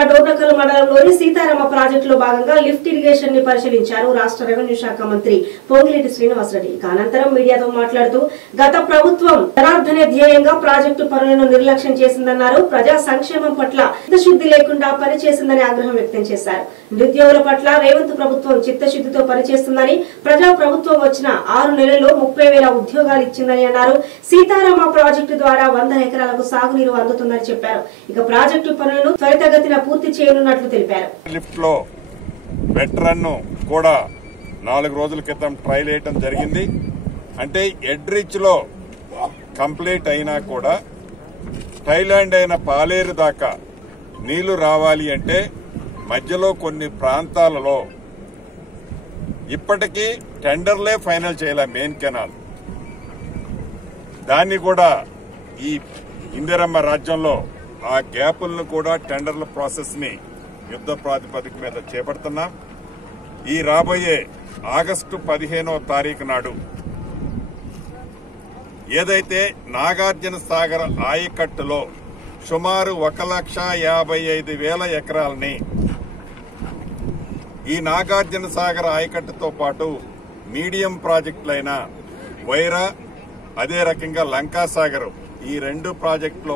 జిల్లా డోర్నకల్ మండలంలోని సీతారామ ప్రాజెక్టులో భాగంగా లిఫ్ట్ ఇరిగేషన్ ని పరిశీలించారు రాష్ట్ర రెవెన్యూ శాఖ మంత్రి పొంగిరెడ్డి శ్రీనివాసరెడ్డి. అనంతరం మీడియాతో మాట్లాడుతూ గత ప్రభుత్వం జనార్దనే ధ్యేయంగా ప్రాజెక్టు పనులను నిర్లక్ష్యం చేసిందన్నారు. ప్రజా సంక్షేమం పట్ల చిత్తశుద్ధి లేకుండా పనిచేసిందని ఆగ్రహం వ్యక్తం చేశారు. నిరుద్యోగుల పట్ల రేవంత్ ప్రభుత్వం చిత్తశుద్ధితో పనిచేస్తుందని, ప్రజా ప్రభుత్వం వచ్చిన 6 నెలల్లో 30,000 ఉద్యోగాలు ఇచ్చిందని అన్నారు. సీతారామ ప్రాజెక్టు ద్వారా 100 ఎకరాలకు సాగునీరు అందుతుందని చెప్పారు. ఇక ప్రాజెక్టు పనులను త్వరితగతిన పూర్తి చేయనున్నట్లు తెలిపారు. లిఫ్ట్ లో వెటరన్ కూడా 4 రోజుల క్రితం ట్రయల్ వేయటం జరిగింది. అంటే ఎడ్రిచ్ లో కంప్లీట్ అయినా కూడా థైలాండ్ అయిన పాలేరు దాకా నీళ్లు రావాలి అంటే మధ్యలో కొన్ని ప్రాంతాలలో ఇప్పటికీ టెండర్లే ఫైనల్ చేయాల మెయిన్ కెనాల్. దాన్ని కూడా ఈ ఇందిరమ్మ రాజ్యంలో ఆ గ్యాపులను కూడా టెండర్ల ప్రాసెస్ ని యుద్ధ ప్రాతిపదిక మీద చేపడుతున్నాం. ఈ రాబోయే ఆగస్టు 15వ తారీఖు నాడు ఏదైతే నాగార్జున సాగర్ ఆయకట్టులో సుమారు 1,55,000 ఎకరాలని ఈ నాగార్జున సాగర్ ఆయకట్టుతో పాటు మీడియం ప్రాజెక్టులైన వైరా, అదే రకంగా లంకా సాగర్, ఈ 2 ప్రాజెక్టులో